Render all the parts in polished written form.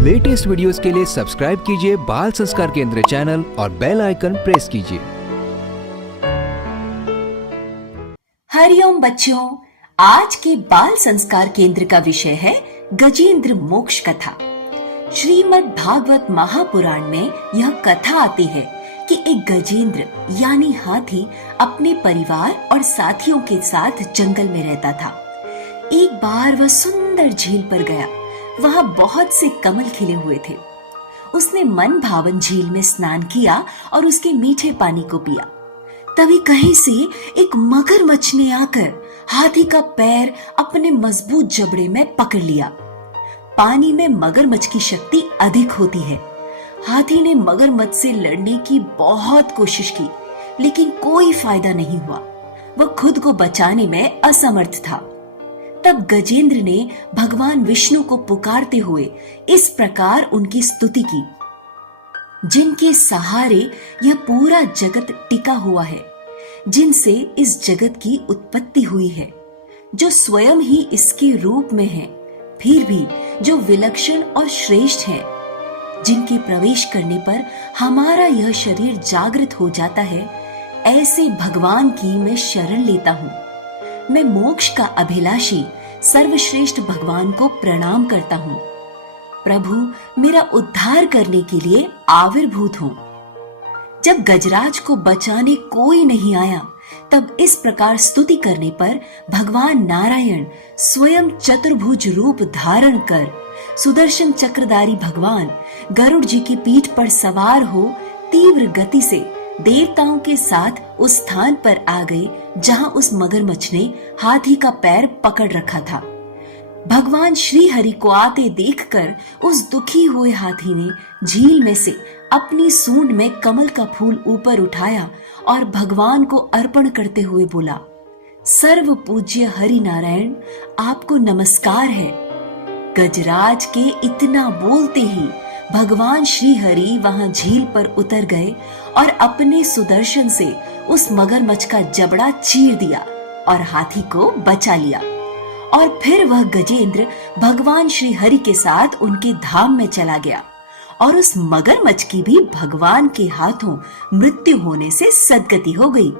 Latest videos के लिए subscribe कीजिए बाल संस्कार केंद्र चैनल और बेल आइकन प्रेस कीजिए। हरिओम बच्चों, आज के बाल संस्कार केंद्र का विषय है गजेंद्र मोक्ष कथा। श्रीमद् भागवत महापुराण में यह कथा आती है कि एक गजेंद्र यानी हाथी अपने परिवार और साथियों के साथ जंगल में रहता था। एक बार वह सुंदर झील पर गया। वहां बहुत से कमल खिले हुए थे। उसने मन भावन झील में स्नान किया और उसके मीठे पानी को पिया। तभी कहीं से एक मगरमच्छ ने आकर हाथी का पैर अपने मजबूत जबड़े में पकड़ लिया। पानी में मगरमच्छ की शक्ति अधिक होती है। हाथी ने मगरमच्छ से लड़ने की बहुत कोशिश की, लेकिन कोई फायदा नहीं हुआ। वह खुद को बचाने में असमर्थ था। तब गजेंद्र ने भगवान विष्णु को पुकारते हुए इस प्रकार उनकी स्तुति की, जिनके सहारे यह पूरा जगत टिका हुआ है, जिनसे इस जगत की उत्पत्ति हुई है, जो स्वयं ही इसके रूप में है, फिर भी जो विलक्षण और श्रेष्ठ है, जिनके प्रवेश करने पर हमारा यह शरीर जागृत हो जाता है, ऐसे भगवान की मैं शरण लेता हूँ। मैं मोक्ष का अभिलाषी सर्वश्रेष्ठ भगवान को प्रणाम करता हूँ। प्रभु मेरा उद्धार करने के लिए आविर्भूत हो। जब गजराज को बचाने कोई नहीं आया, तब इस प्रकार स्तुति करने पर भगवान नारायण स्वयं चतुर्भुज रूप धारण कर सुदर्शन चक्रधारी भगवान गरुड़ जी की पीठ पर सवार हो तीव्र गति से देवताओं के साथ उस स्थान पर आ गए जहां उस मगरमच्छ ने हाथी का पैर पकड़ रखा था। भगवान श्री हरि को आते देखकर उस दुखी हुए हाथी ने झील में से अपनी सूंड में कमल का फूल ऊपर उठाया और भगवान को अर्पण करते हुए बोला, सर्व पूज्य हरि नारायण, आपको नमस्कार है। गजराज के इतना बोलते ही भगवान श्री हरि वहां झील पर उतर गए और अपने सुदर्शन से उस मगरमच्छ का जबड़ा चीर दिया और हाथी को बचा लिया। और फिर वह गजेंद्र भगवान श्री हरि के साथ उनके धाम में चला गया और उस मगरमच्छ की भी भगवान के हाथों मृत्यु होने से सद्गति हो गई।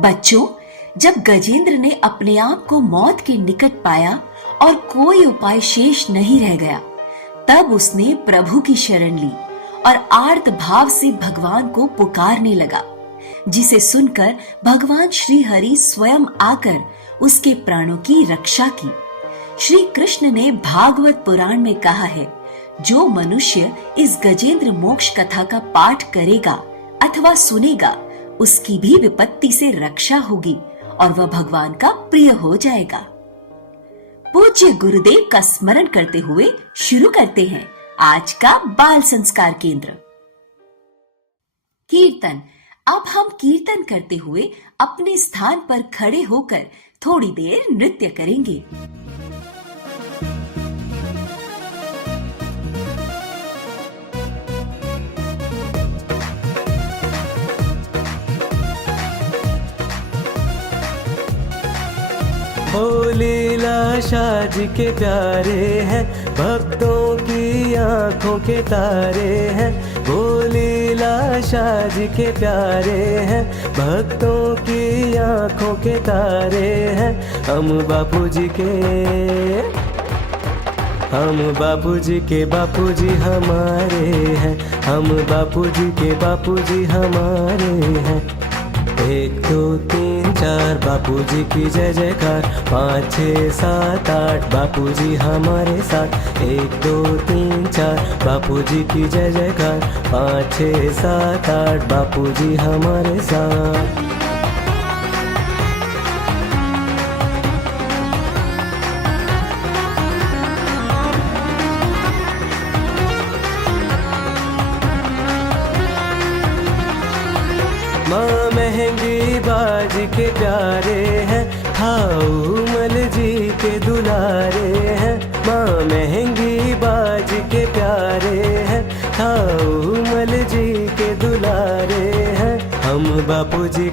बच्चों, जब गजेंद्र ने अपने आप को मौत के निकट पाया और कोई उपाय शेष नहीं रह गया, तब उसने प्रभु की शरण ली और आर्त भाव से भगवान को पुकारने लगा, जिसे सुनकर भगवान श्री हरि स्वयं आकर उसके प्राणों की रक्षा की। श्री कृष्ण ने भागवत पुराण में कहा है, जो मनुष्य इस गजेंद्र मोक्ष कथा का पाठ करेगा अथवा सुनेगा, उसकी भी विपत्ति से रक्षा होगी और वह भगवान का प्रिय हो जाएगा। पूज्य गुरुदेव का स्मरण करते हुए शुरू करते हैं आज का बाल संस्कार केंद्र। कीर्तन। अब हम कीर्तन करते हुए अपने स्थान पर खड़े होकर थोड़ी देर नृत्य करेंगे। ओ लीला शाह जी के प्यारे हैं, भक्तों की आंखों के तारे हैं। ओ लीला शाह जी के प्यारे हैं, भक्तों की आंखों के तारे हैं। हम बापू जी के बापू जी हमारे हैं। हम बापू जी के बापू जी हमारे हैं। 1 2 3 4 बापू जी की जय जयकार। 5 6 7 8 बापू जी हमारे साथ। 1 2 3 4 बापू जी की जय जयकार। 5 6 7 8 बापू जी हमारे साथ। माँ महंगी बाजी के प्यारे हैं, हाउमल जी के दुलारे हैं। माँ महंगी बाजी के प्यारे हैं, हाउमल जी के दुलारे हैं। हम बापू जी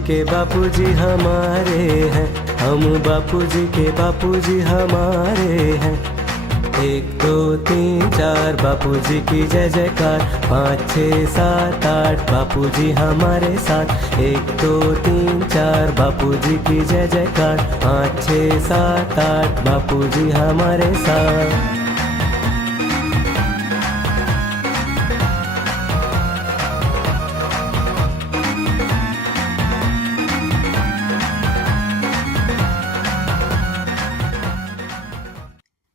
के बापू जी हमारे हैं। हम बापूजी के बापूजी हमारे हैं। 1 2 3 4 बापूजी की जय जयकार। 5 6 7 8 बापूजी हमारे साथ। 1 2 3 4 बापूजी की जय जयकार। 5 6 7 8 बापूजी हमारे साथ।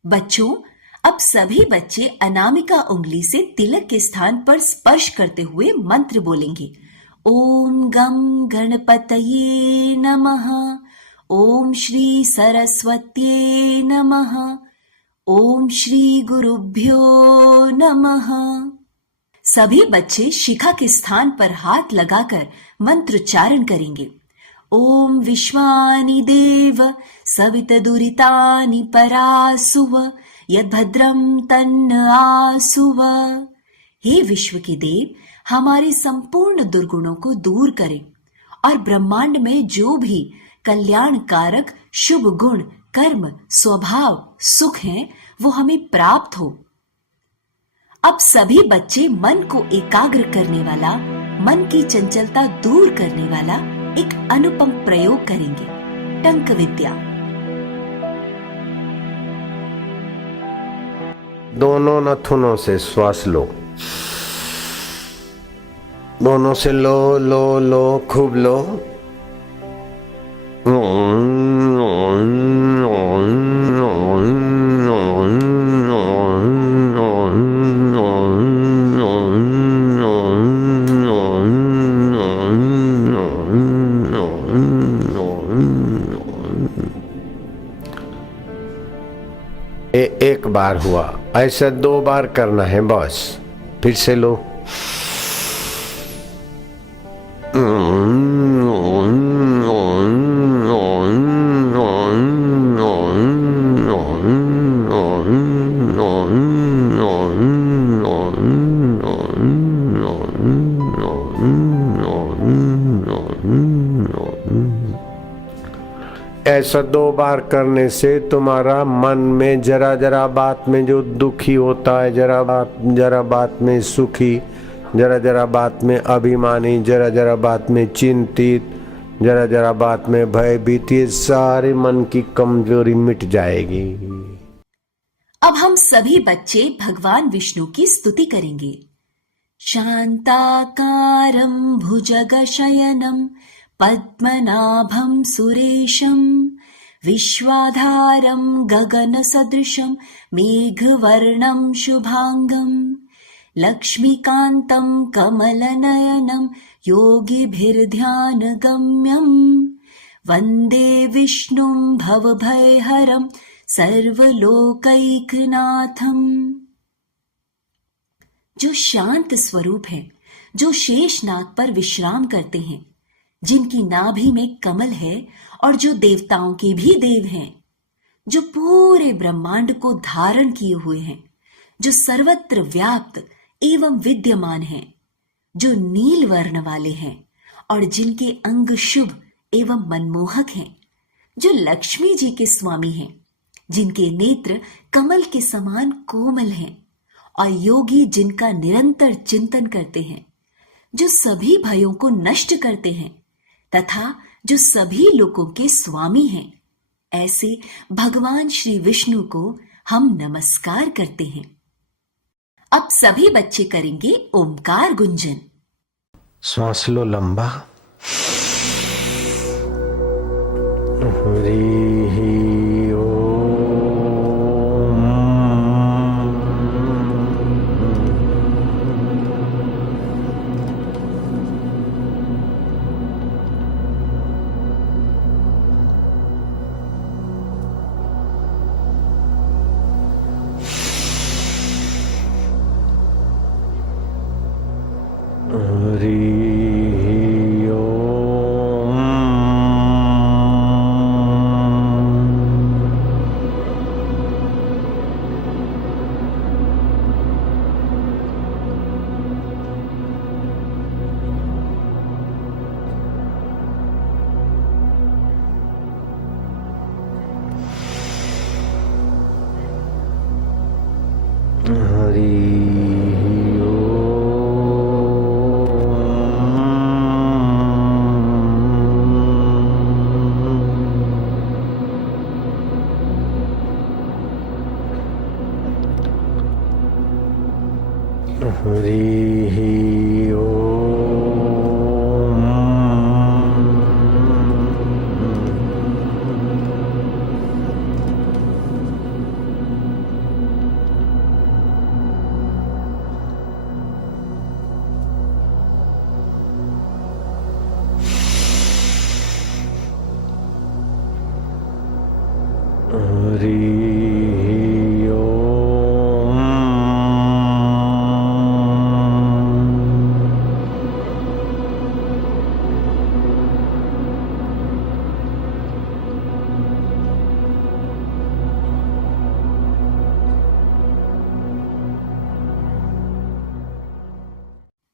बच्चों, अब सभी बच्चे अनामिका उंगली से तिलक के स्थान पर स्पर्श करते हुए मंत्र बोलेंगे। ओम गम गणपतये नमः। ओम श्री सरस्वत्ये नमः। ओम श्री गुरुभ्यो नमः। सभी बच्चे शिखा के स्थान पर हाथ लगाकर मंत्रोच्चारण करेंगे। ओम विश्वानि देव सवितदुरितानि परासुव यद्भद्रं तन्न आसुव। हे विश्व के देव, हमारे संपूर्ण दुर्गुणों को दूर करें और ब्रह्मांड में जो भी कल्याणकारक शुभ गुण, कर्म, स्वभाव, सुख हैं, वो हमें प्राप्त हो। अब सभी बच्चे मन को एकाग्र करने वाला, मन की चंचलता दूर करने वाला एक अनुपम प्रयोग करेंगे, टंक विद्या। दोनों नथुनों से श्वास लो, दोनों से लो लो लो, खूब लो। एक बार हुआ, ऐसा 2 बार करना है बस। फिर से लो। ऐसा 2 बार करने से तुम्हारा मन में जरा जरा बात में जो दुखी होता है, जरा बात में सुखी, जरा जरा बात में अभिमानी, जरा जरा बात में चिंतित, जरा जरा बात में भयभीत, ये सारे मन की कमजोरी मिट जाएगी। अब हम सभी बच्चे भगवान विष्णु की स्तुति करेंगे। शांताकारं भुजगशयनं पद्मनाभं सुरेशं विश्वाधारं गगनसदृशं मेघवर्णं शुभांगं लक्ष्मीकान्तं कमलनयनं योगिभिर्ध्यानगम्यं वन्दे विष्णुं भवभयहरं सर्वलोकैकनाथं। जो शांत स्वरूप है, जो शेषनाग पर विश्राम करते हैं, जिनकी नाभि में कमल है और जो देवताओं के भी देव हैं, जो पूरे ब्रह्मांड को धारण किए हुए हैं, जो सर्वत्र व्याप्त एवं विद्यमान हैं, जो नील वर्ण वाले हैं और जिनके अंग शुभ एवं मनमोहक हैं, जो लक्ष्मी जी के स्वामी हैं, जिनके नेत्र कमल के समान कोमल हैं और योगी जिनका निरंतर चिंतन करते हैं, जो सभी भयों को नष्ट करते हैं तथा जो सभी लोगों के स्वामी हैं, ऐसे भगवान श्री विष्णु को हम नमस्कार करते हैं। अब सभी बच्चे करेंगे ओमकार गुंजन। श्वास लो लंबा। हरि ओम। हरि ओम। हरि ओम। हरि ओम।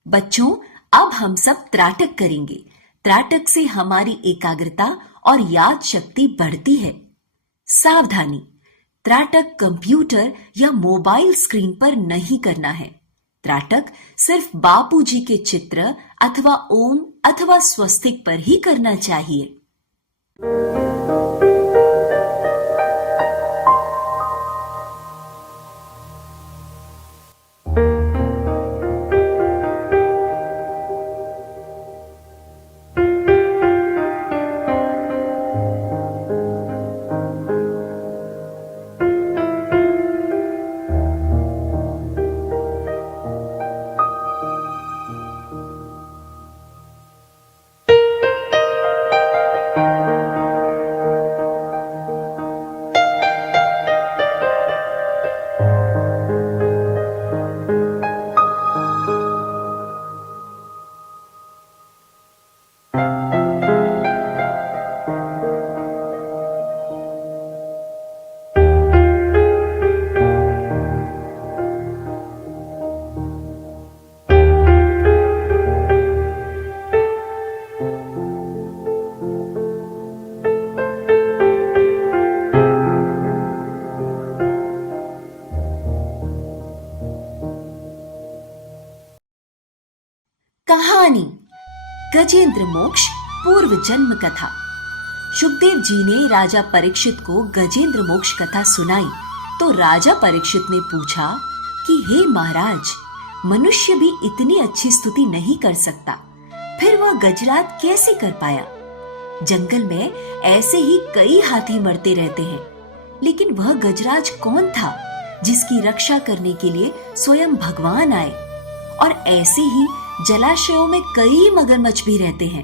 बच्चों, अब हम सब त्राटक करेंगे। त्राटक से हमारी एकाग्रता और याद शक्ति बढ़ती है। सावधानी, त्राटक कंप्यूटर या मोबाइल स्क्रीन पर नहीं करना है। त्राटक सिर्फ बापूजी के चित्र अथवा ओम अथवा स्वस्तिक पर ही करना चाहिए। कहानी गजेंद्र मोक्ष पूर्व जन्म कथा। सुखदेव जी ने राजा परीक्षित को गजेंद्र मोक्ष कथा सुनाई तो राजा परीक्षित ने पूछा कि हे महाराज, मनुष्य भी इतनी अच्छी स्तुति नहीं कर सकता, फिर वह गजराज कैसे कर पाया? जंगल में ऐसे ही कई हाथी मरते रहते हैं, लेकिन वह गजराज कौन था जिसकी रक्षा करने के लिए स्वयं भगवान आए? और ऐसे ही जलाशयों में कई मगरमच्छ भी रहते हैं,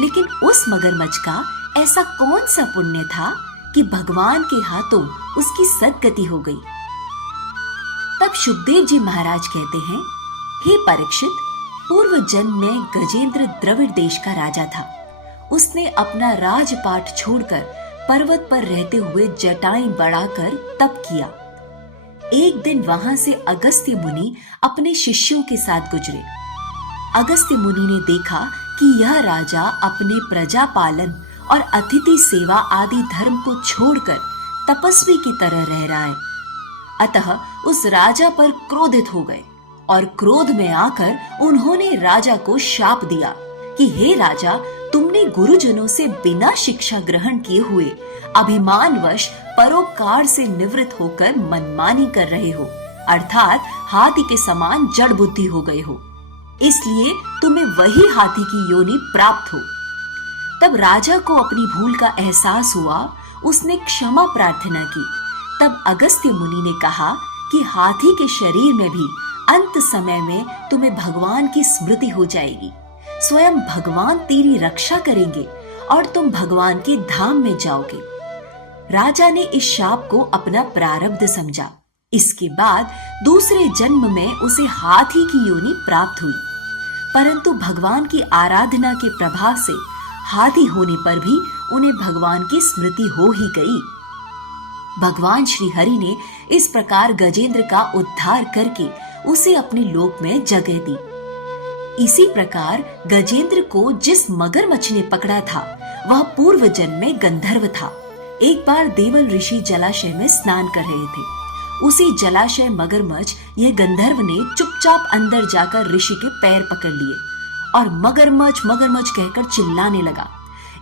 लेकिन उस मगरमच्छ का ऐसा कौन सा पुण्य था कि भगवान के हाथों उसकी सद्गति हो गई? तब सुखदेव जी महाराज कहते हैं, हे परीक्षित, पूर्व जन्म में गजेंद्र द्रविड़ देश का राजा था। उसने अपना राजपाट छोड़कर पर्वत पर रहते हुए जटाएं बढ़ाकर तप किया। एक दिन वहां से अगस्त्य मुनि अपने शिष्यों के साथ गुजरे। अगस्त्य मुनि ने देखा कि यह राजा अपने प्रजा पालन और अतिथि सेवा आदि धर्म को छोड़कर तपस्वी की तरह रह रहा है। अतः उस राजा पर क्रोधित हो गए और क्रोध में आकर उन्होंने राजा को शाप दिया कि हे राजा, तुमने गुरुजनों से बिना शिक्षा ग्रहण किए हुए अभिमानवश परोपकार से निवृत्त होकर मनमानी कर रहे हो, अर्थात हाथी के समान जड़ बुद्धि हो गए हो, इसलिए तुम्हें वही हाथी की योनि प्राप्त हो। तब राजा को अपनी भूल का एहसास हुआ, उसने क्षमा प्रार्थना की। तब अगस्त्य मुनि ने कहा कि हाथी के शरीर में भी अंत समय में तुम्हें भगवान की स्मृति हो जाएगी, स्वयं भगवान तेरी रक्षा करेंगे और तुम भगवान के धाम में जाओगे। राजा ने इस शाप को अपना प्रारब्ध समझा। इसके बाद दूसरे जन्म में उसे हाथी की योनि प्राप्त हुई, परंतु भगवान की आराधना के प्रभाव से हाथी होने पर भी उन्हें भगवान की स्मृति हो ही गई। भगवान श्री हरि ने इस प्रकार गजेंद्र का उद्धार करके उसे अपने लोक में जगह दी। इसी प्रकार गजेंद्र को जिस मगरमच्छ ने पकड़ा था वह पूर्व जन्म में गंधर्व था। एक बार देवल ऋषि जलाशय में स्नान कर रहे थे। उसी जलाशय मगरमच्छ यह गंधर्व ने चुपचाप अंदर जाकर ऋषि के पैर पकड़ लिए और मगरमच्छ मगरमच्छ कहकर चिल्लाने लगा।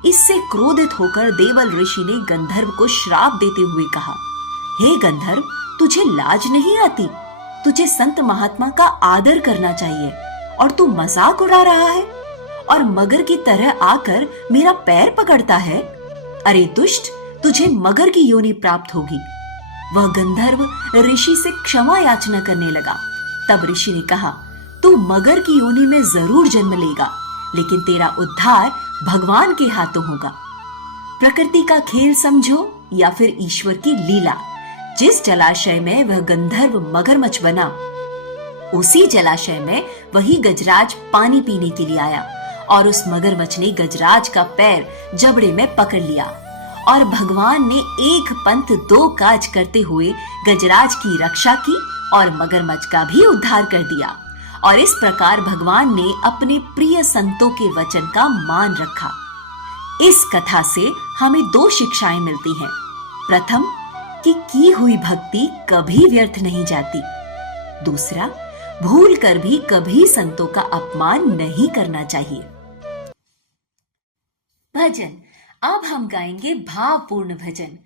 इससे क्रोधित होकर देवल ऋषि ने गंधर्व को श्राप देते हुए कहा, हे गंधर्व, तुझे लाज नहीं आती? तुझे संत महात्मा का आदर करना चाहिए और तू मजाक उड़ा रहा है और मगर की तरह आकर मेरा पैर पकड़ता है। अरे दुष्ट, तुझे मगर की योनि प्राप्त होगी। वह गंधर्व ऋषि से क्षमा याचना करने लगा। तब ऋषि ने कहा, तू मगर की योनि में जरूर जन्म लेगा, लेकिन तेरा उद्धार भगवान के हाथों होगा। प्रकृति का खेल समझो या फिर ईश्वर की लीला। जिस जलाशय में वह गंधर्व मगरमच्छ बना, उसी जलाशय में वही गजराज पानी पीने के लिए आया और उस मगरमच्छ ने गजराज का पैर जबड़े में पकड़ लिया और भगवान ने एक पंथ दो काज करते हुए गजराज की रक्षा की और मगरमच्छ का भी उद्धार कर दिया। और इस प्रकार भगवान ने अपने प्रिय संतों के वचन का मान रखा। इस कथा से हमें दो शिक्षाएं मिलती हैं। प्रथम, कि की हुई भक्ति कभी व्यर्थ नहीं जाती। दूसरा, भूल कर भी कभी संतों का अपमान नहीं करना चाहिए। भजन। अब हम गाएंगे भावपूर्ण भजन।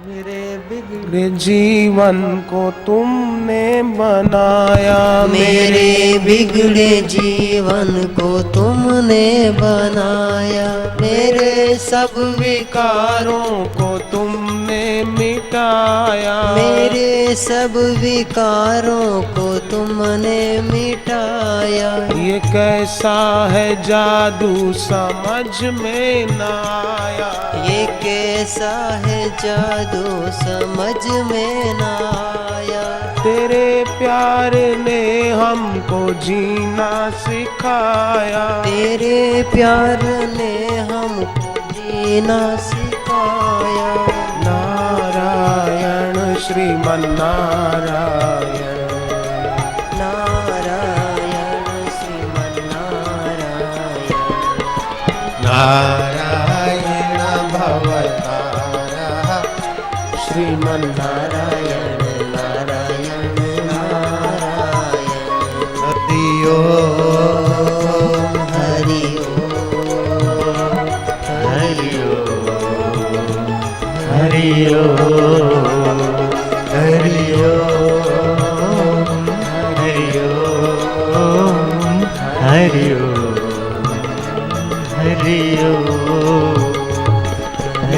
मेरे बिगड़े जीवन को तुमने बनाया, मेरे बिगड़े जीवन को तुमने बनाया, मेरे सब विकारों को तुमने मिटाया, मेरे सब विकारों को तुमने मिटाया। ये कैसा है जादू समझ में न आया, ये कैसा है जादू समझ में न आया। तेरे प्यार ने हमको जीना सिखाया, तेरे प्यार ने हमको जीना सिखाया। नारायण श्रीमन नारायण, नारायण श्रीमन नारायण, नारायण भवतारा श्रीमन नारायण, नारायण नारायण। हरि ओम हरि ओम, हरि ओम, हरि ओम, हरि ओम, हरि ओम, हरि ओम, हरि ओम।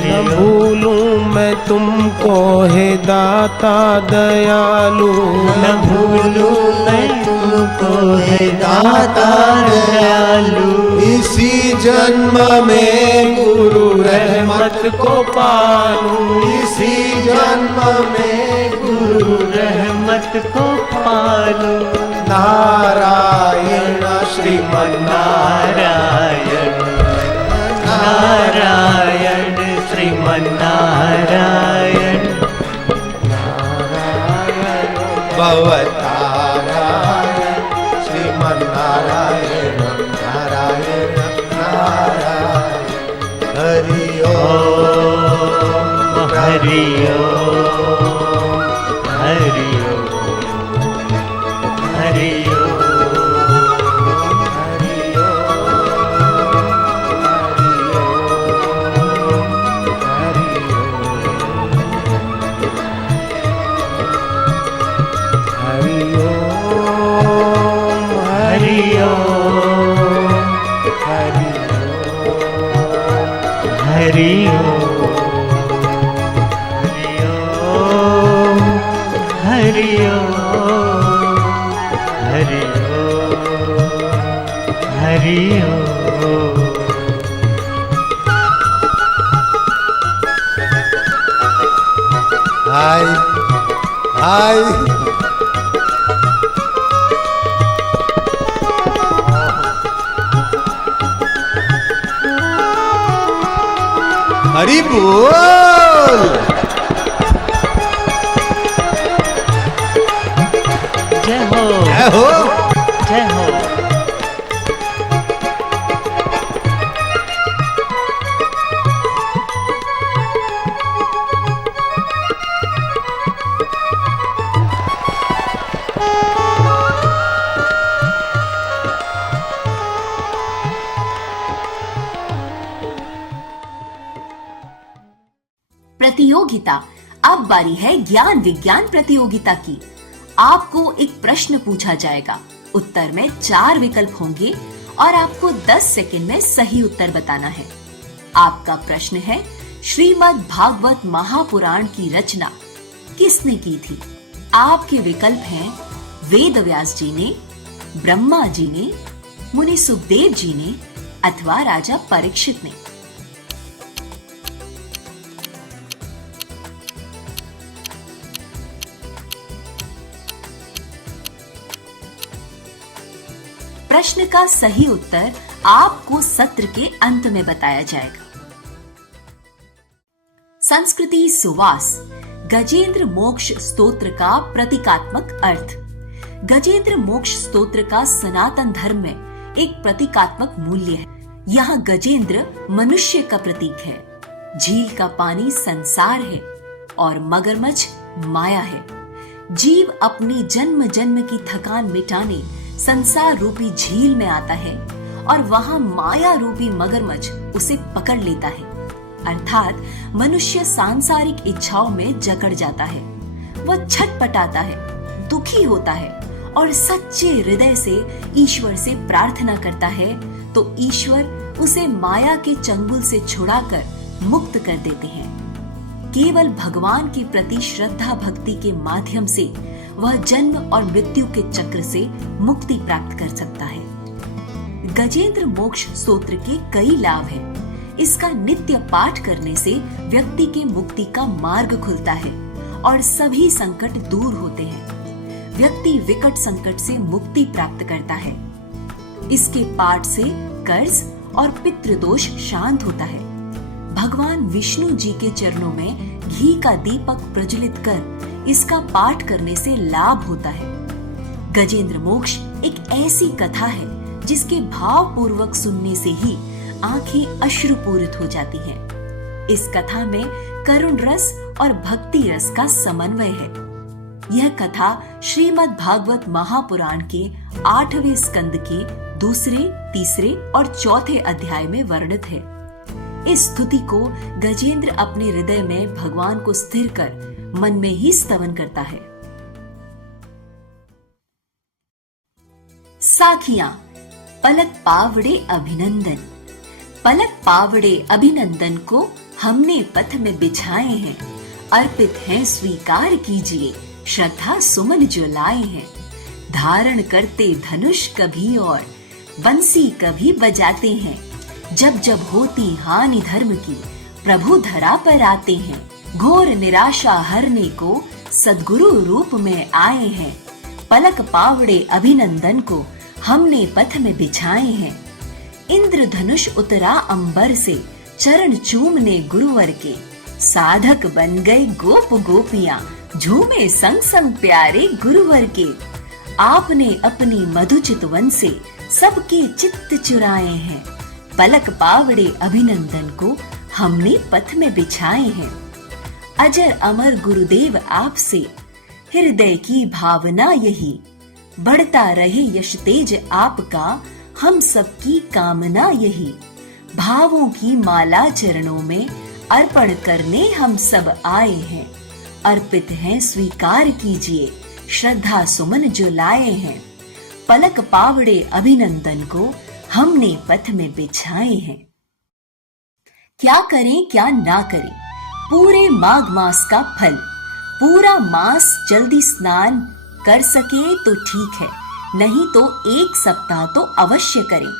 न भूलूं मैं तुमको हे दाता दयालु, न भूलूं मैं तुमको हे दाता दयालु। इसी जन्म में गुरु रहमत को पालूं, इसी जन्म में गुरु रहमत को पालूं। नारायण श्रीमन नारायण, नारायण श्रीमन नारायण, नारायण भवतारायण श्रीमन नारायण, नारायण नारायण। हरि ओम, हरि ओम, हरि ओम, हरि ओम, हरि हरि ओम, हरि ओम, हरि ओम, हरि ओम। हाय हाय हरि बोल। जय हो, जय हो, जय हो। प्रतियोगिता। अब बारी है ज्ञान विज्ञान प्रतियोगिता की। आपको एक प्रश्न पूछा जाएगा, उत्तर में 4 विकल्प होंगे और आपको 10 सेकंड में सही उत्तर बताना है। आपका प्रश्न है, श्रीमद् भागवत महापुराण की रचना किसने की थी? आपके विकल्प हैं वेद व्यास जी ने, ब्रह्मा जी ने, मुनि सुखदेव जी ने अथवा राजा परीक्षित ने। प्रश्न का सही उत्तर आपको सत्र के अंत में बताया जाएगा। संस्कृति सुवास। गजेंद्र मोक्ष स्तोत्र का प्रतीकात्मक अर्थ। गजेंद्र मोक्ष स्तोत्र का सनातन धर्म में एक प्रतीकात्मक मूल्य है। यहाँ गजेंद्र मनुष्य का प्रतीक है, झील का पानी संसार है और मगरमच्छ माया है। जीव अपनी जन्म जन्म की थकान मिटाने संसार रूपी झील में आता है और वहाँ माया रूपी मगरमच्छ उसे पकड़ लेता है, अर्थात मनुष्य सांसारिक इच्छाओं में जकड़ जाता है। वह छटपटाता है, दुखी होता है और सच्चे हृदय से ईश्वर से प्रार्थना करता है तो ईश्वर उसे माया के चंगुल से छुड़ाकर मुक्त कर देते हैं। केवल भगवान के प्रति श्रद्धा भक्ति के माध्यम से वह जन्म और मृत्यु के चक्र से मुक्ति प्राप्त कर सकता है। गजेंद्र मोक्ष स्तोत्र के कई लाभ हैं। इसका नित्य पाठ करने से व्यक्ति के मुक्ति का मार्ग खुलता है और सभी संकट दूर होते हैं। व्यक्ति विकट संकट से मुक्ति प्राप्त करता है। इसके पाठ से कर्ज और पितृदोष शांत होता है। भगवान विष्णु जी के चरणों में घी का दीपक प्रज्वलित कर इसका पाठ करने से लाभ होता है। गजेंद्र मोक्ष एक ऐसी कथा है जिसके भाव पूर्वक सुनने से ही आंखें अश्रुपूरित हो जाती हैं। इस कथा में करुण रस और भक्ति रस का समन्वय है। यह कथा श्रीमद् भागवत महापुराण के 8वें स्कंद के 2, 3 और 4 अध्याय में वर्णित है। इस स्तुति को गजेंद्र अपने हृदय में भगवान को स्थिर कर मन में ही स्तवन करता है। साखियां। पलक पावड़े अभिनंदन। पलक पावड़े अभिनंदन को हमने पथ में बिछाए हैं, अर्पित हैं स्वीकार कीजिए, श्रद्धा सुमन जो लाए हैं। धारण करते धनुष कभी और बंसी कभी बजाते हैं, जब जब होती हानि धर्म की प्रभु धरा पर आते हैं। घोर निराशा हरने को सद्गुरु रूप में आए हैं, पलक पावड़े अभिनंदन को हमने पथ में बिछाए हैं। इंद्रधनुष उतरा अंबर से चरण चूमने गुरुवर के, साधक बन गए गोप गोपियां झूमे संग संग प्यारे गुरुवर के। आपने अपनी मधुचित वन से सबके चित्त चुराए हैं, पलक पावड़े अभिनंदन को हमने पथ में बिछाए हैं। अजर अमर गुरुदेव आपसे हृदय की भावना यही, बढ़ता रहे यश तेज आपका हम सबकी कामना यही। भावों की माला चरणों में अर्पण करने हम सब आए हैं, अर्पित हैं स्वीकार कीजिए, श्रद्धा सुमन जो लाए हैं। पलक पावड़े अभिनंदन को हमने पथ में बिछाए हैं। क्या करें क्या ना करें, पूरे माघ मास का फल। पूरा मास जल्दी स्नान कर सके तो ठीक है, नहीं तो 1 सप्ताह तो अवश्य करें।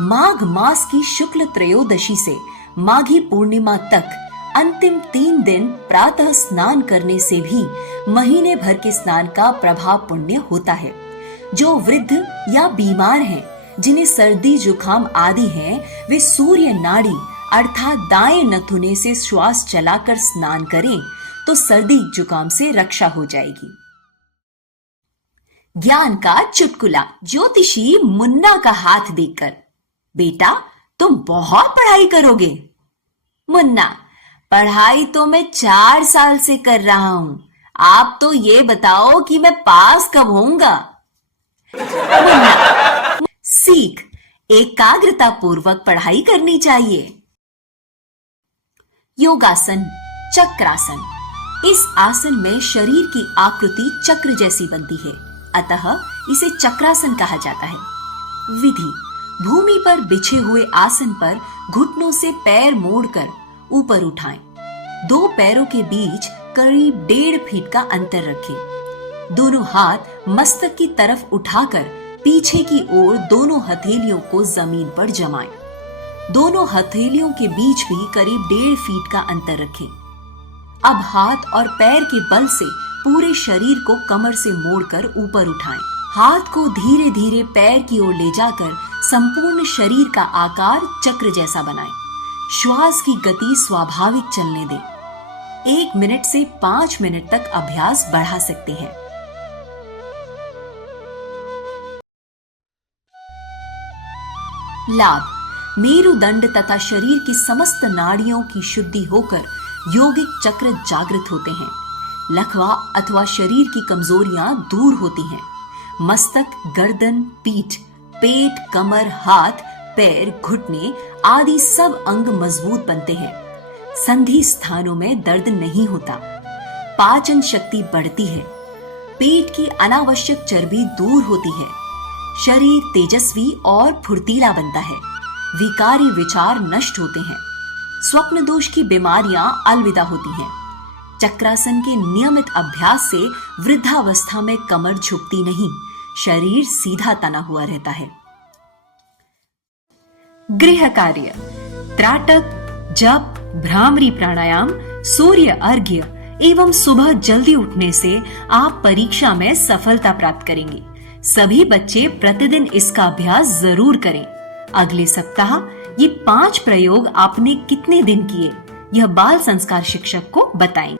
माघ मास की शुक्ल त्रयोदशी से माघी पूर्णिमा तक अंतिम 3 दिन प्रातः स्नान करने से भी महीने भर के स्नान का प्रभाव पुण्य होता है। जो वृद्ध या बीमार हैं, जिन्हें सर्दी जुकाम आदि है, वे सूर्य नाड़ी अर्थात दाएं नथुने से श्वास चलाकर स्नान करें तो सर्दी जुकाम से रक्षा हो जाएगी। ज्ञान का चुटकुला। ज्योतिषी मुन्ना का हाथ देखकर, बेटा तुम बहुत पढ़ाई करोगे। मुन्ना, पढ़ाई तो मैं 4 साल से कर रहा हूं, आप तो ये बताओ कि मैं पास कब होऊंगा। मुन्ना, सीख, एकाग्रता पूर्वक पढ़ाई करनी चाहिए। योगासन। चक्रासन। इस आसन में शरीर की आकृति चक्र जैसी बनती है, अतः इसे चक्रासन कहा जाता है। विधि: भूमि पर बिछे हुए आसन पर घुटनों से पैर मोड़कर ऊपर उठाएं। 2 पैरों के बीच करीब 1.5 फीट का अंतर रखें। दोनों हाथ मस्तक की तरफ उठाकर पीछे की ओर दोनों हथेलियों को जमीन पर जमाएं। दोनों हथेलियों के बीच भी करीब 1.5 फीट का अंतर रखें। अब हाथ और पैर के बल से पूरे शरीर को कमर से मोड़कर ऊपर उठाएं। हाथ को धीरे धीरे पैर की ओर ले जाकर संपूर्ण शरीर का आकार चक्र जैसा बनाएं। श्वास की गति स्वाभाविक चलने दें। 1 मिनट से 5 मिनट तक अभ्यास बढ़ा सकते हैं। लाभ: मेरुदंड तथा शरीर की समस्त नाड़ियों की शुद्धि होकर योगिक चक्र जागृत होते हैं। लकवा अथवा शरीर की कमजोरियां दूर होती हैं। मस्तक, गर्दन, पीठ, पेट, कमर, हाथ, पैर, घुटने आदि सब अंग मजबूत बनते हैं। संधि स्थानों में दर्द नहीं होता। पाचन शक्ति बढ़ती है। पेट की अनावश्यक चर्बी दूर होती है। शरीर तेजस्वी और फुर्तीला बनता है। विकारी विचार नष्ट होते हैं। स्वप्न दोष की बीमारियां अलविदा होती हैं। चक्रासन के नियमित अभ्यास से वृद्धावस्था में कमर झुकती नहीं, शरीर सीधा तना हुआ रहता है। गृह कार्य: त्राटक, जप, भ्रामरी प्राणायाम, सूर्य अर्घ्य एवं सुबह जल्दी उठने से आप परीक्षा में सफलता प्राप्त करेंगे। सभी बच्चे प्रतिदिन इसका अभ्यास जरूर करें। अगले सप्ताह ये 5 प्रयोग आपने कितने दिन किए, यह बाल संस्कार शिक्षक को बताएंगे।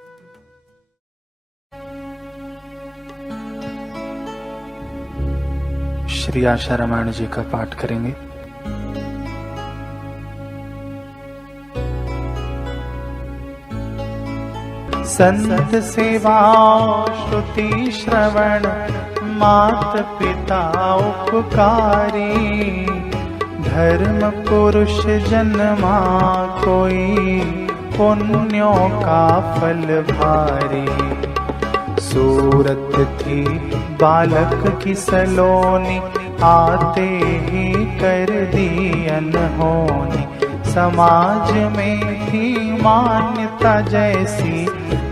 श्री आशा रामायण जी का पाठ करेंगे। संत सेवा श्रुति श्रवण मात पिता उपकारी, धर्म पुरुष जन्मा कोई पुण्यों का फल भारी। सूरत थी बालक की सलोनी, आते ही कर दी अनहोनी। समाज में थी मान्यता जैसी,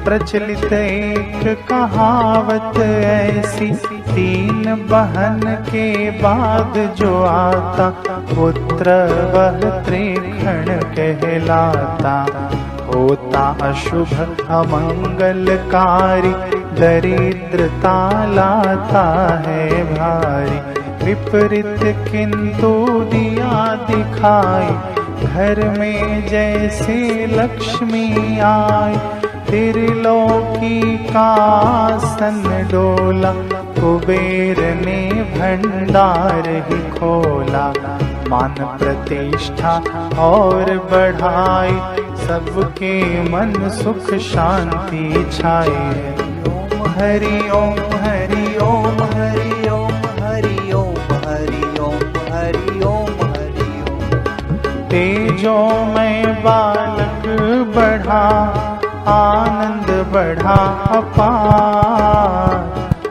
प्रचलित एक कहावत ऐसी। 3 बहन के बाद जो आता, पुत्र वह त्रिखण कहलाता। होता अशुभ अमंगलकारी, दरिद्रता लाता है भारी। विपरीत किंतु दिया दिखाई, घर में जैसे लक्ष्मी आई। त्रिलोकी का आसन डोला, कुबेर ने भंडार ही खोला। मान प्रतिष्ठा और बढ़ाई, सबके मन सुख शांति छाए। ओम हरि ओम हरि ओम हरि ओम हरि ओम हरि ओम हरि ओम हरि ओम। तेजो में बालक बढ़ा, आनंद बढ़ा अपार।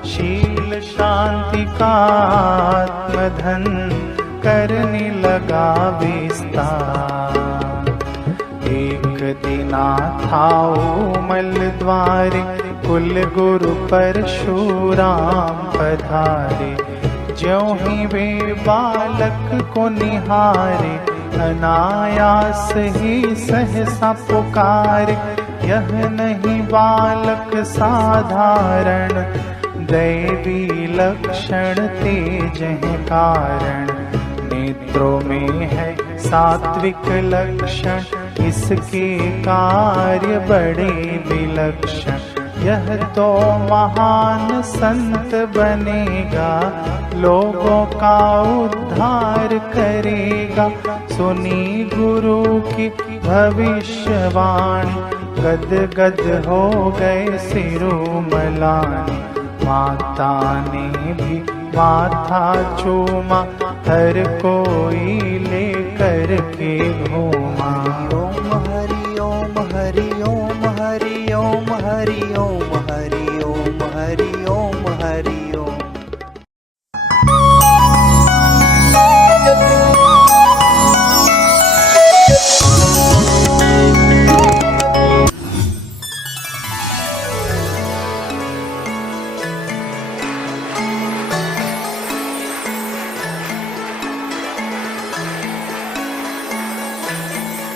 शील शांति का आत्मधन, करने लगा विस्तार। एक दिना था उमल द्वारे, कुल गुरु परशुराम पधारे। ज्यों ही वे बालक को निहारे, अनायास ही सहसा पुकारे। यह नहीं बालक साधारण, दैवी लक्षण तेज है कारण। नेत्रों में है सात्विक लक्षण, इसके कार्य बड़े विलक्षण। यह तो महान संत बनेगा, लोगों का उद्धार करेगा। सुनी गुरु की भविष्यवाणी, गद गद हो गए सिरुमलानी। माता ने भी माथा चूमा, हर कोई लेकर के घूमा। ओम हरि ओम हरि ओम हरि हरि ओम हरि ओम हरि ओम हरि ओम।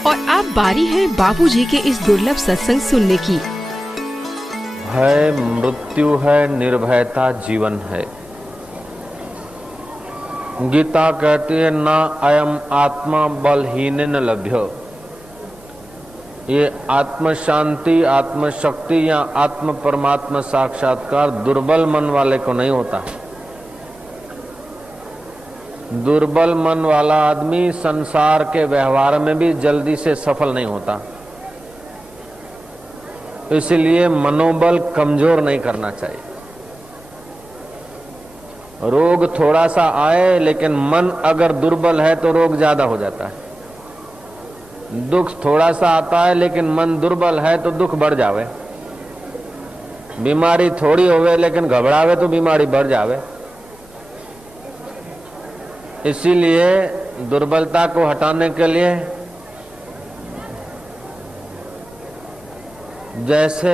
और अब बारी है बापूजी के इस दुर्लभ सत्संग सुनने की। भय मृत्यु है, निर्भयता जीवन है। गीता कहती है ना अयम आत्मा बलहीन न लभ्य। ये आत्म शांति, आत्म शक्ति या आत्म परमात्मा साक्षात्कार दुर्बल मन वाले को नहीं होता। दुर्बल मन वाला आदमी संसार के व्यवहार में भी जल्दी से सफल नहीं होता। इसलिए मनोबल कमजोर नहीं करना चाहिए। रोग थोड़ा सा आए लेकिन मन अगर दुर्बल है तो रोग ज्यादा हो जाता है। दुख थोड़ा सा आता है लेकिन मन दुर्बल है तो दुख बढ़ जावे। बीमारी थोड़ी होवे लेकिन घबरावे तो बीमारी बढ़ जावे। इसीलिए दुर्बलता को हटाने के लिए जैसे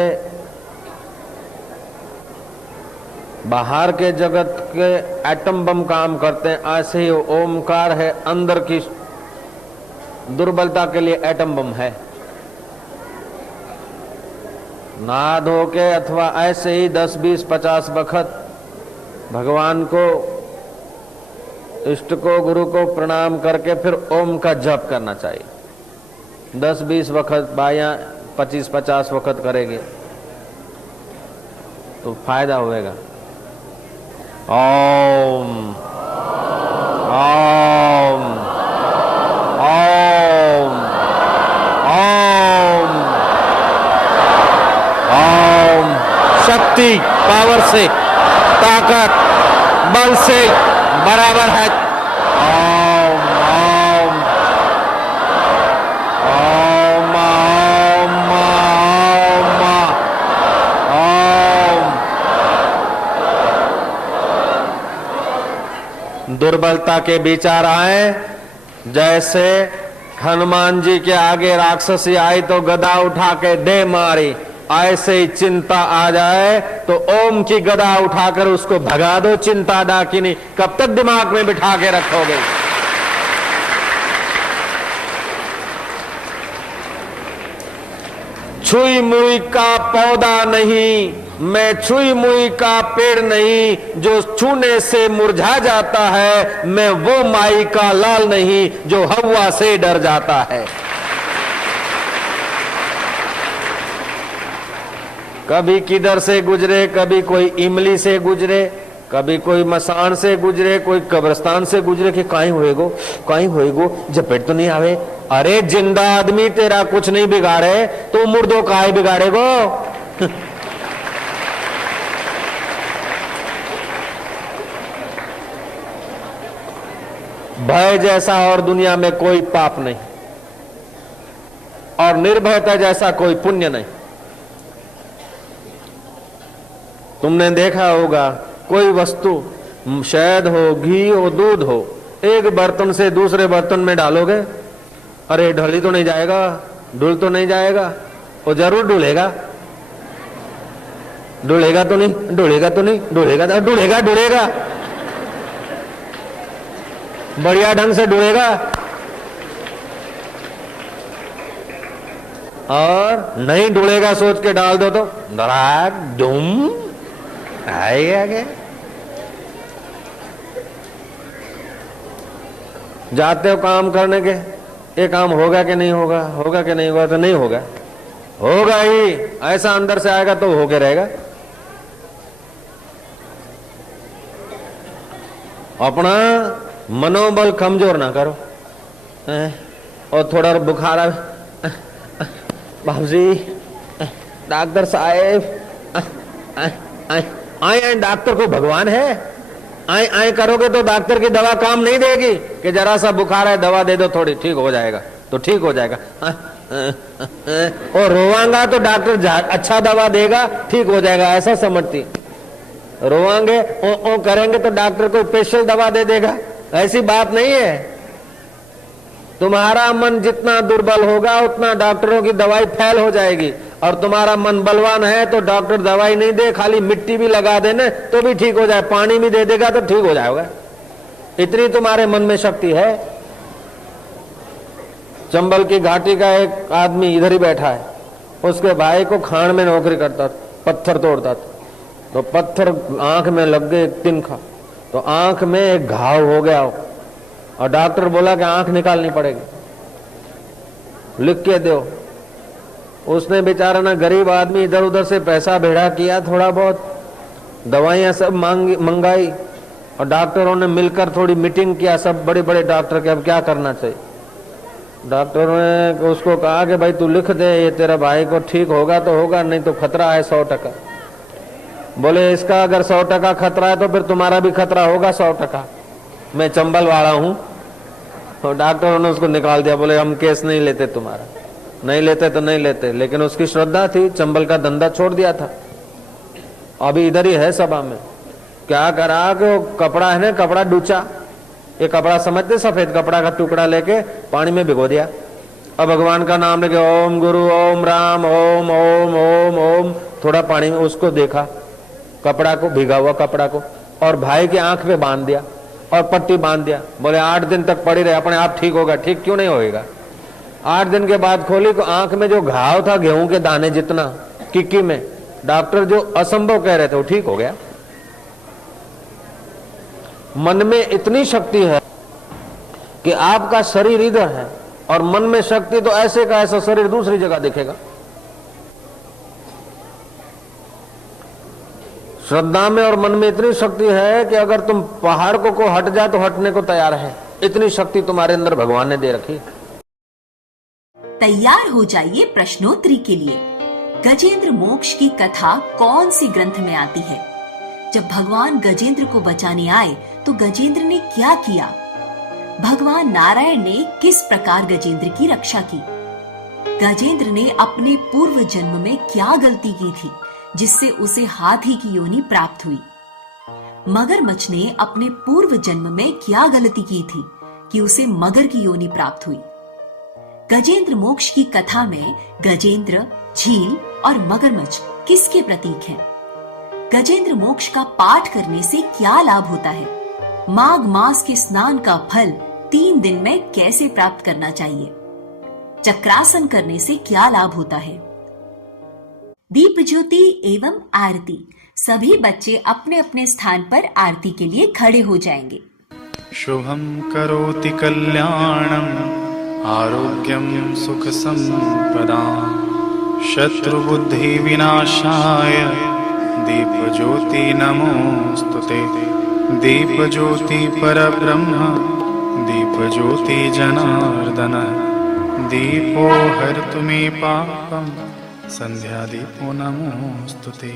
बाहर के जगत के एटम बम काम करते हैं, ऐसे ही ओमकार है अंदर की दुर्बलता के लिए एटम बम है। नहा धो के अथवा ऐसे ही 10, 20, 50 वक्त भगवान को, इष्ट को, गुरु को प्रणाम करके फिर ओम का जप करना चाहिए। 10, 20 वक्त बाया 25, 50 वक्त करेंगे तो फायदा होएगा। ओम ओम ओम ओम ओम। शक्ति, पावर से, ताकत, बल से बराबर है। ओम ओम ओम ओम ओम। दुर्बलता के विचार आए, जैसे हनुमान जी के आगे राक्षसी आई तो गदा उठा के दे मारी, ऐसे ही चिंता आ जाए तो ओम की गदा उठाकर उसको भगा दो। चिंता डाकिनी कब तक दिमाग में बिठा के रखोगे? छुई मुई का पौधा नहीं, मैं छुई मुई का पेड़ नहीं, जो छूने से मुरझा जाता है। मैं वो माई का लाल नहीं जो हवा से डर जाता है। कभी किधर से गुजरे, कभी कोई इमली से गुजरे, कभी कोई मसान से गुजरे, कोई कब्रिस्तान से गुजरे कि काई होएगो झपेट तो नहीं आवे। अरे जिंदा आदमी तेरा कुछ नहीं बिगाड़े तो मुर्दों काहे बिगाड़ेगो? भय जैसा और दुनिया में कोई पाप नहीं, और निर्भयता जैसा कोई पुण्य नहीं। तुमने देखा होगा कोई वस्तु, शहद हो, घी हो, दूध हो, एक बर्तन से दूसरे बर्तन में डालोगे, अरे ढली तो नहीं जाएगा, डुल तो नहीं जाएगा? वो जरूर डुलेगा। डुलेगा तो नहीं, डुलेगा तो नहीं, डुलेगा तो डुलेगा, डुलेगा बढ़िया ढंग से डुलेगा। और नहीं डुलेगा सोच के डाल दो तो धड़ाक धूम आगे। जाते हो काम करने के, ये काम होगा कि नहीं होगा, होगा कि नहीं होगा, तो नहीं होगा, होगा ही। ऐसा अंदर से आएगा तो होके रहेगा। अपना मनोबल कमजोर ना करो। और थोड़ा बुखार आए, बाबूजी, डॉक्टर साहब, आए डॉक्टर को भगवान है। आए करोगे तो डॉक्टर की दवा काम नहीं देगी कि जरा सा बुखार है दवा दे दो थोड़ी ठीक हो जाएगा, तो ठीक हो जाएगा। और रोवांगा तो डॉक्टर अच्छा दवा देगा, ठीक हो जाएगा, ऐसा समझती। रोवांगे ओ करेंगे तो डॉक्टर को स्पेशल दवा दे देगा, ऐसी बात नहीं है। तुम्हारा मन जितना दुर्बल होगा उतना डॉक्टरों की दवाई फेल हो जाएगी, और तुम्हारा मन बलवान है तो डॉक्टर दवाई नहीं दे, खाली मिट्टी भी लगा देने तो भी ठीक हो जाए, पानी भी दे देगा तो ठीक हो जाएगा। इतनी तुम्हारे मन में शक्ति है। चंबल की घाटी का एक आदमी इधर ही बैठा है, उसके भाई को खान में नौकरी करता, पत्थर तोड़ता था, तो पत्थर आंख में लग गए तिनखा, तो आंख में एक घाव हो गया, और डॉक्टर बोला कि आंख निकालनी पड़ेगी, लिख के दो। उसने बेचारा ना गरीब आदमी इधर उधर से पैसा भेड़ा किया, थोड़ा बहुत दवाइयां सब मंगाई, और डॉक्टरों ने मिलकर थोड़ी मीटिंग किया, सब बड़े बड़े डॉक्टर के अब क्या करना चाहिए। डॉक्टरों ने उसको कहा कि भाई तू लिख दे, ये तेरा भाई को ठीक होगा तो होगा, नहीं तो खतरा है 100%। बोले इसका अगर 100% खतरा है तो फिर तुम्हारा भी खतरा होगा 100%। मैं चंबल वाला हूं। तो डॉक्टरों ने उसको निकाल दिया, बोले हम केस नहीं लेते, तुम्हारा नहीं लेते तो नहीं लेते। लेकिन उसकी श्रद्धा थी, चंबल का धंधा छोड़ दिया था, अभी इधर ही है सभा में। क्या करा कि कपड़ा है ना, कपड़ा डूचा, ये कपड़ा समझते, सफेद कपड़ा का टुकड़ा लेके पानी में भिगो दिया, अब भगवान का नाम लेके ओम गुरु ओम राम ओम ओम ओम ओम, थोड़ा पानी में उसको देखा, कपड़ा को भिगा हुआ कपड़ा को, और भाई की आंख पे बांध दिया और पट्टी बांध दिया। बोले 8 दिन तक पड़ी रहे, अपने आप ठीक होगा। ठीक क्यों नहीं होएगा? 8 दिन के बाद खोली तो आंख में जो घाव था गेहूं के दाने जितना किक्की में, डॉक्टर जो असंभव कह रहे थे वो ठीक हो गया। मन में इतनी शक्ति है कि आपका शरीर इधर है और मन में शक्ति, तो ऐसे का ऐसा शरीर दूसरी जगह दिखेगा। श्रद्धा में और मन में इतनी शक्ति है कि अगर तुम पहाड़ को हट जाए तो हटने को तैयार है, इतनी शक्ति तुम्हारे अंदर भगवान ने दे रखी। तैयार हो जाइए प्रश्नोत्तरी के लिए। गजेंद्र मोक्ष की कथा कौन सी ग्रंथ में आती है? जब भगवान गजेंद्र को बचाने आए तो गजेंद्र ने क्या किया? भगवान नारायण ने किस प्रकार गजेंद्र की रक्षा की? गजेंद्र ने अपने पूर्व जन्म में क्या गलती की थी जिससे उसे हाथी की योनि प्राप्त हुई? मगरमच्छ ने अपने पूर्व जन्म में क्या गलती की थी कि उसे मगर की योनि प्राप्त हुई? गजेंद्र मोक्ष की कथा में गजेंद्र, झील और मगरमच्छ किसके प्रतीक हैं? गजेंद्र मोक्ष का पाठ करने से क्या लाभ होता है? माघ मास के स्नान का फल 3 दिन में कैसे प्राप्त करना चाहिए? चक्रासन करने से क्या लाभ होता है? दीप ज्योति एवं आरती। सभी बच्चे अपने अपने स्थान पर आरती के लिए खड़े हो जाएंगे। शुभं करोति कल्याणं आरोग्यं सुख संपदां शत्रुबुद्धि विनाशाय दीपज्योति नमोस्तुते। दीपज्योति परब्रह्म दीपज्योति जनार्दन दीपो हरतु मे पापं संध्या दीपो नमोस्तुते।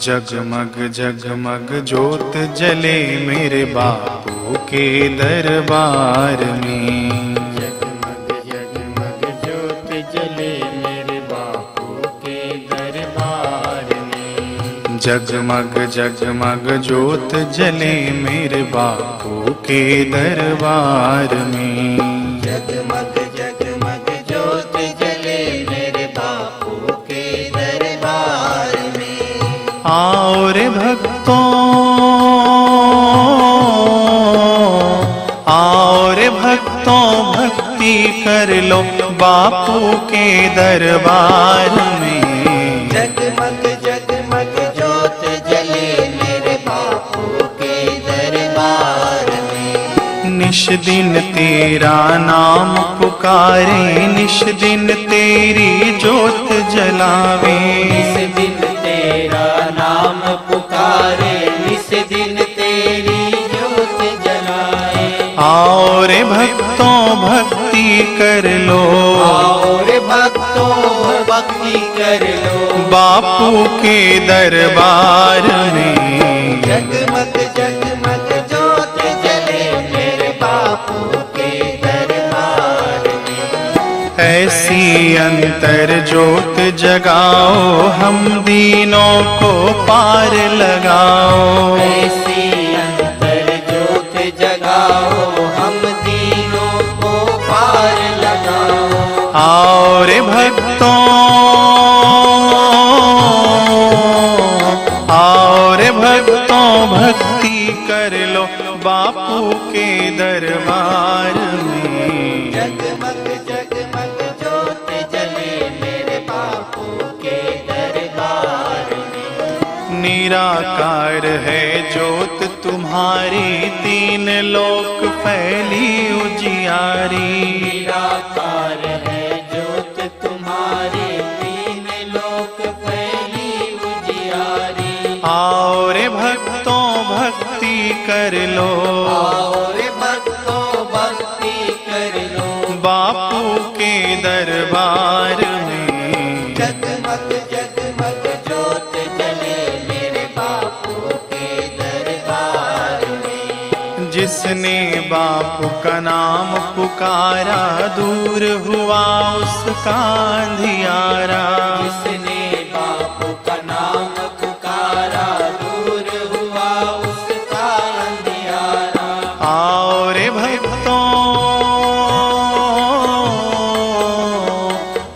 जगमग जगमग ज्योत जले मेरे बापू के दरबार में। जगमग जगमग ज्योत जले मेरे बापू के दरबार में। जगमग जगमग ज्योत जले मेरे बापू के दरबार में। जगमग जगमग ज्योत जले मेरे बापू के दरबार में। आओ रे भक्तों, आओ रे भक्तों, भक्ति कर लो बापू के दरबार में। जगमग जगमग ज्योत जले मेरे बापू के दरबार में। निश दिन तेरा नाम पुकारे, निश दिन तेरी ज्योत जलावे। निस दिन तेरा नाम पुकारे, निस दिन तेरी ज्योत जलाए। आओ रे भक्तों भक्ति कर लो, आओ रे भक्तों भक्ति कर लो बापू के दरबार में। जगमग जगमग ज्योत जले मेरे बापू के दरबार ऐसी अंतर ज्योत जगाओ, हम दीनों को पार लगाओ। ऐसी अंतर ज्योत जगाओ, हम दीनों को पार लगाओ। आओ रे भक्तों, आओ रे भक्तों, भक्ति कर लो बापू के दरबार में। जगमग जगमग ज्योत जले मेरे बापू के दरबार में। निराकार है ज्योत तुम्हारी, तीन लोक फैली उजियारी। निराकार है ज्योत तुम्हारी, तीन लोक फैली उजियारी। आओ रे भक्तों, भक्ति कर लो, आओ रे भक्तों, भक्ति कर लो बापू के दरबार में। जगमग जगमग ज्योत जले मेरे बापू के दरबार में। जिसने बापू का नाम पुकारा, दूर हुआ उसका अंधियारा। जिसने बापू का नाम पुकारा, दूर हुआ उसका अंधियारा। आओ रे भक्तों,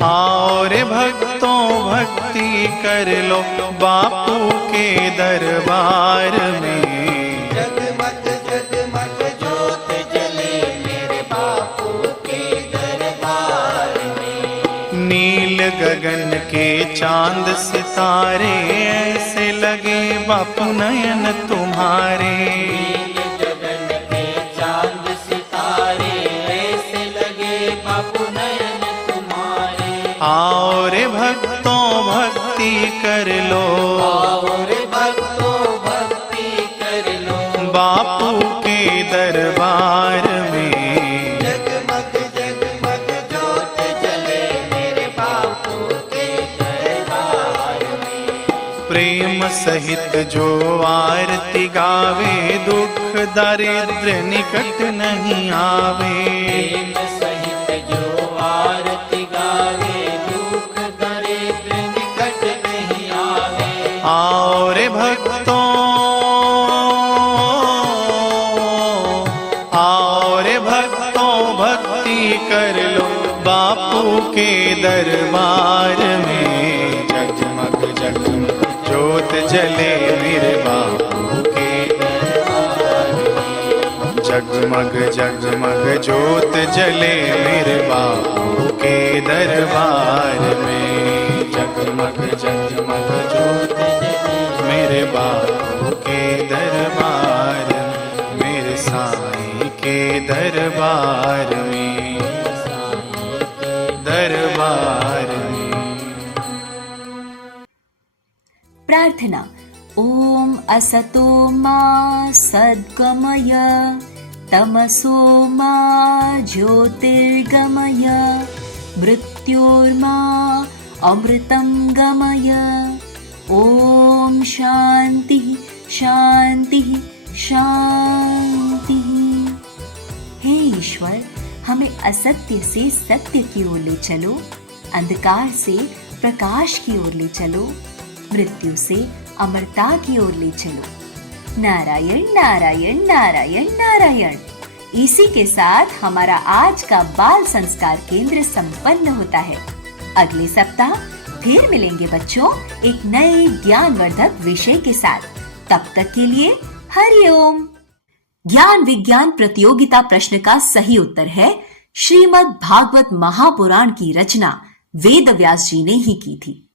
आओ रे भक्तों, भक्ति कर लो बापू के दरबार में। जगमग जगमग ज्योत जले मेरे बापू के दरबार में। नील गगन के चांद सितारे, ऐसे लगे बापू नयन तुम्हारे। नील गगन के चांद सितारे, ऐसे लगे बापू नयन तुम्हारे। आओ रे भक्तों, भक्ति कर लो, आओ रे भक्तों, भक्ति कर लो बापू के दरबार में। जगमग जगमग ज्योत जले मेरे बापू के दरबार में। प्रेम सहित जो आरती गावे, दुख दारिद्र्य निकट नहीं आवे। प्रेम सहित जो आरती गावे, दुख दरिद्र निकट नहीं आवे। आओ रे भक्तों, आओ रे भक्तों, भक्ति कर लो बापू के दरबार में। जगमग जगमग ज्योत जले मेरे बापू के दरबार में। जगमग जगमग ज्योत जले मेरे बापू के दरबार में। जगमग जगमग ज्योत जले मेरे बापू के दरबार में, मेरे साईं के दरबार में, दरबार में। प्रार्थना। ओम असतो मा सद्गमय, तमसो मा ज्योतिर्गमय, मृत्योर्मा अमृतं गमय। ओम शांति शांति शांति। हे ईश्वर, हमें असत्य से सत्य की ओर ले चलो, अंधकार से प्रकाश की ओर ले चलो, मृत्यु से अमरता की ओर ले चलो। नारायण नारायण नारायण नारायण। इसी के साथ हमारा आज का बाल संस्कार केंद्र संपन्न होता है। अगले सप्ताह फिर मिलेंगे बच्चों एक नए ज्ञानवर्धक विषय के साथ। तब तक के लिए हरिओम। ज्ञान विज्ञान प्रतियोगिता प्रश्न का सही उत्तर है श्रीमद् भागवत महापुराण की रचना वेद व्यास जी ने ही की थी।